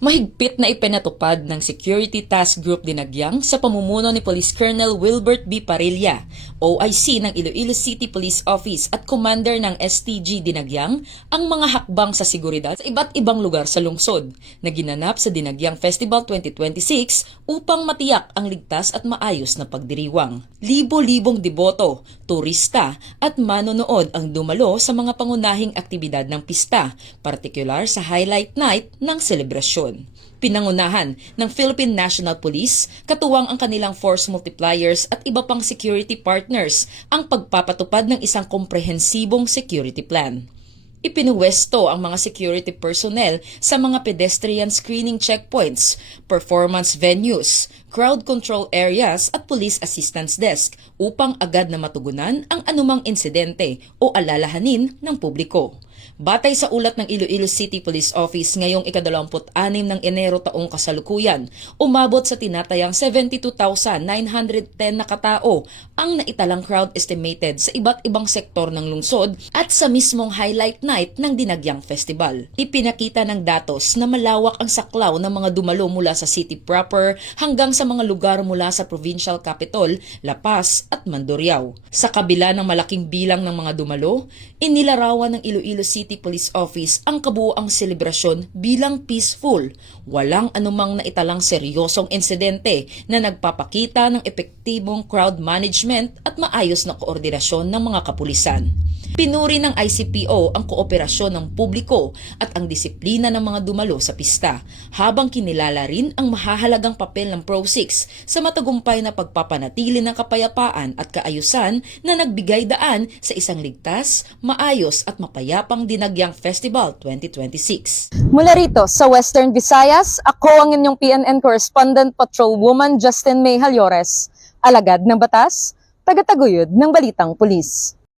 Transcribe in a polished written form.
Mahigpit na ipinatupad ng Security Task Group Dinagyang sa pamumuno ni Police Colonel Wilbert B. Parilla, OIC ng Iloilo City Police Office at Commander ng STG Dinagyang ang mga hakbang sa seguridad sa iba't ibang lugar sa lungsod na ginanap sa Dinagyang Festival 2026 upang matiyak ang ligtas at maayos na pagdiriwang. Libo-libong deboto, turista at manonood ang dumalo sa mga pangunahing aktibidad ng pista, partikular sa highlight night ng selebrasyon. Pinangunahan ng Philippine National Police, katuwang ang kanilang force multipliers at iba pang security partners ang pagpapatupad ng isang komprehensibong security plan. Ipinuwesto ang mga security personnel sa mga pedestrian screening checkpoints, performance venues, crowd control areas at police assistance desk upang agad na matugunan ang anumang insidente o alalahanin ng publiko. Batay sa ulat ng Iloilo City Police Office ngayong ika-26 ng Enero taong kasalukuyan, umabot sa tinatayang 72,910 na katao ang naitalang crowd estimated sa iba't ibang sektor ng lungsod at sa mismong highlight night ng Dinagyang Festival. Ipinakita ng datos na malawak ang saklaw ng mga dumalo mula sa city proper hanggang sa mga lugar mula sa provincial capital, La Paz at Mandurriao. Sa kabila ng malaking bilang ng mga dumalo, inilarawan ng Iloilo City Police Office ang kabuoang selebrasyon bilang peaceful. Walang anumang naitalang seryosong insidente na nagpapakita ng epektibong crowd management at maayos na koordinasyon ng mga kapulisan. Pinuri ng ICPO ang kooperasyon ng publiko at ang disiplina ng mga dumalo sa pista, habang kinilala rin ang mahahalagang papel ng Pro-6 sa matagumpay na pagpapanatili ng kapayapaan at kaayusan na nagbigay daan sa isang ligtas, maayos at mapayapang Dinagyang Festival 2026. Mula rito sa Western Visayas, ako ang inyong PNN Correspondent Patrolwoman Justin May Halyores, alagad ng batas, tagataguyod ng Balitang Pulis.